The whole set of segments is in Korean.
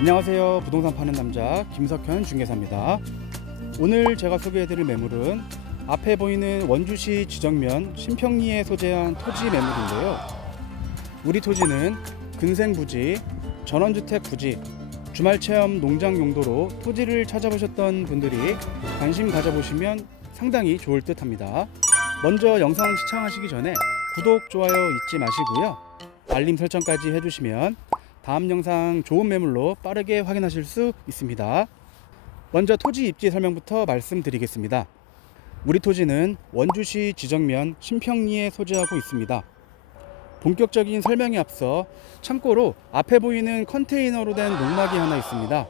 안녕하세요. 부동산 파는 남자 김석현 중개사입니다. 오늘 제가 소개해드릴 매물은 앞에 보이는 원주시 지정면 신평리에 소재한 토지 매물인데요. 우리 토지는 근생 부지, 전원주택 부지, 주말 체험 농장 용도로 토지를 찾아보셨던 분들이 관심 가져보시면 상당히 좋을 듯 합니다. 먼저 영상 시청하시기 전에 구독, 좋아요 잊지 마시고요. 알림 설정까지 해주시면 다음 영상 좋은 매물로 빠르게 확인하실 수 있습니다. 먼저 토지 입지 설명부터 말씀드리겠습니다. 우리 토지는 원주시 지정면 신평리에 소재하고 있습니다. 본격적인 설명에 앞서 참고로 앞에 보이는 컨테이너로 된 농막이 하나 있습니다.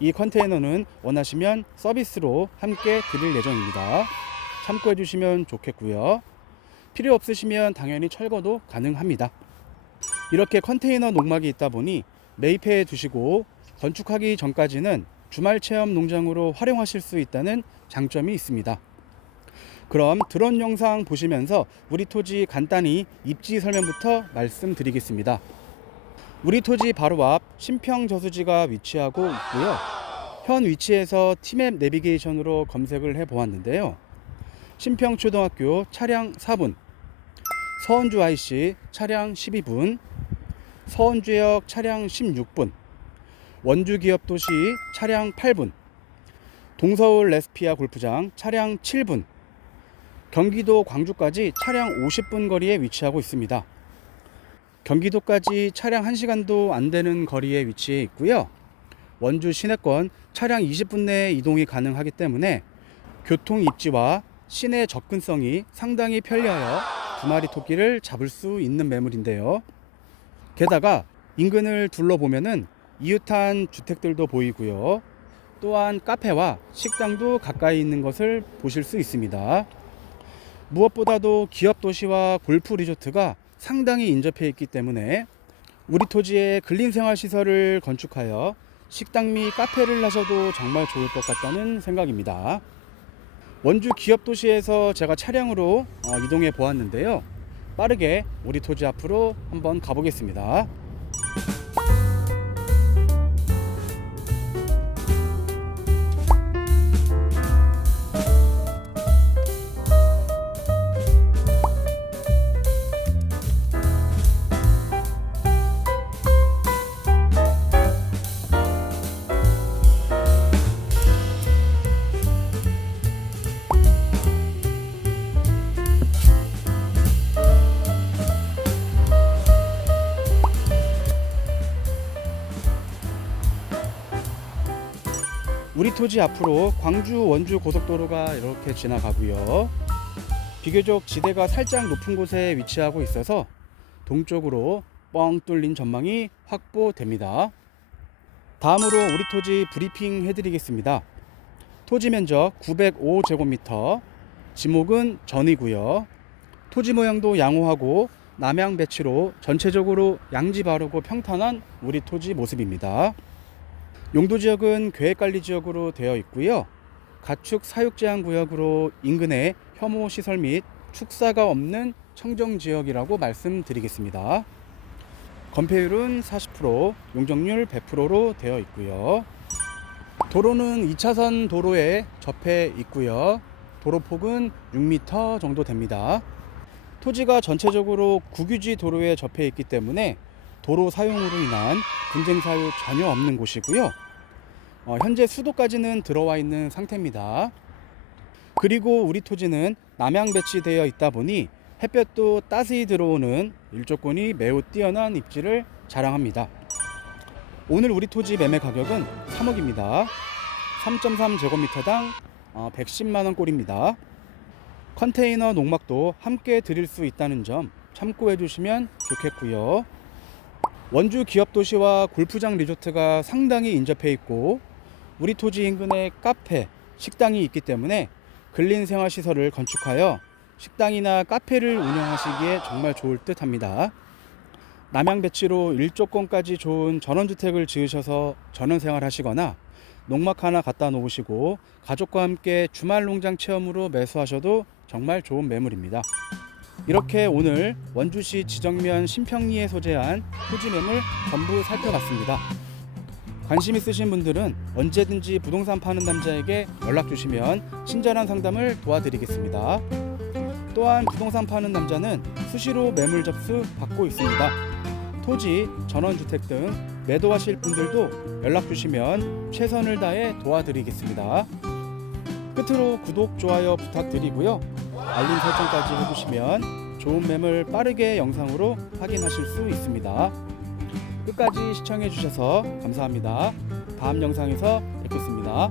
이 컨테이너는 원하시면 서비스로 함께 드릴 예정입니다. 참고해 주시면 좋겠고요. 필요 없으시면 당연히 철거도 가능합니다. 이렇게 컨테이너 농막이 있다 보니 매입해 두시고 건축하기 전까지는 주말 체험 농장으로 활용하실 수 있다는 장점이 있습니다. 그럼 드론 영상 보시면서 우리 토지 간단히 입지 설명부터 말씀드리겠습니다. 우리 토지 바로 앞 신평 저수지가 위치하고 있고요. 현 위치에서 티맵 내비게이션으로 검색을 해 보았는데요. 신평 초등학교 차량 4분, 서원주 IC 차량 12분, 서원주역 차량 16분, 원주기업도시 차량 8분, 동서울 레스피아 골프장 차량 7분, 경기도 광주까지 차량 50분 거리에 위치하고 있습니다. 경기도까지 차량 1시간도 안 되는 거리에 위치해 있고요. 원주 시내권 차량 20분 내에 이동이 가능하기 때문에 교통 입지와 시내 접근성이 상당히 편리하여 두 마리 토끼를 잡을 수 있는 매물인데요. 게다가 인근을 둘러보면은 이웃한 주택들도 보이고요. 또한 카페와 식당도 가까이 있는 것을 보실 수 있습니다. 무엇보다도 기업 도시와 골프 리조트가 상당히 인접해 있기 때문에 우리 토지에 근린 생활 시설을 건축하여 식당 및 카페를 하셔도 정말 좋을 것 같다는 생각입니다. 원주 기업 도시에서 제가 차량으로 어, 이동해 보았는데요. 빠르게 우리 토지 앞으로 한번 가보겠습니다. 우리 토지 앞으로 광주 원주 고속도로가 이렇게 지나가고요. 비교적 지대가 살짝 높은 곳에 위치하고 있어서 동쪽으로 뻥 뚫린 전망이 확보됩니다. 다음으로 우리 토지 브리핑 해드리겠습니다. 토지 면적 905제곱미터, 지목은 전이고요. 토지 모양도 양호하고 남양 배치로 전체적으로 양지 바르고 평탄한 우리 토지 모습입니다. 용도 지역은 계획관리 지역으로 되어 있고요. 가축 사육 제한 구역으로 인근에 혐오 시설 및 축사가 없는 청정 지역이라고 말씀드리겠습니다. 건폐율은 40%, 용적률 100%로 되어 있고요. 도로는 2차선 도로에 접해 있고요. 도로 폭은 6m 정도 됩니다. 토지가 전체적으로 국유지 도로에 접해 있기 때문에 도로 사용으로 인한 분쟁 사유 전혀 없는 곳이고요. 어, 현재 수도까지는 들어와 있는 상태입니다. 그리고 우리 토지는 남양 배치되어 있다 보니 햇볕도 따스히 들어오는 일조권이 매우 뛰어난 입지를 자랑합니다. 오늘 우리 토지 매매 가격은 3억입니다. 3.3제곱미터당 110만 원 꼴입니다. 컨테이너 농막도 함께 드릴 수 있다는 점 참고해 주시면 좋겠고요. 원주 기업 도시와 골프장 리조트가 상당히 인접해 있고 우리 토지 인근에 카페, 식당이 있기 때문에 근린 생활 시설을 건축하여 식당이나 카페를 운영하시기에 정말 좋을 듯 합니다. 남양 배치로 일조권까지 좋은 전원주택을 지으셔서 전원 생활 하시거나 농막 하나 갖다 놓으시고 가족과 함께 주말 농장 체험으로 매수하셔도 정말 좋은 매물입니다. 이렇게 오늘 원주시 지정면 신평리에 소재한 토지 매물 전부 살펴봤습니다. 관심 있으신 분들은 언제든지 부동산 파는 남자에게 연락 주시면 친절한 상담을 도와드리겠습니다. 또한 부동산 파는 남자는 수시로 매물 접수 받고 있습니다. 토지, 전원주택 등 매도하실 분들도 연락 주시면 최선을 다해 도와드리겠습니다. 끝으로 구독, 좋아요 부탁드리고요. 알림 설정까지 해주시면 좋은 매물 빠르게 영상으로 확인하실 수 있습니다. 끝까지 시청해 주셔서 감사합니다. 다음 영상에서 뵙겠습니다.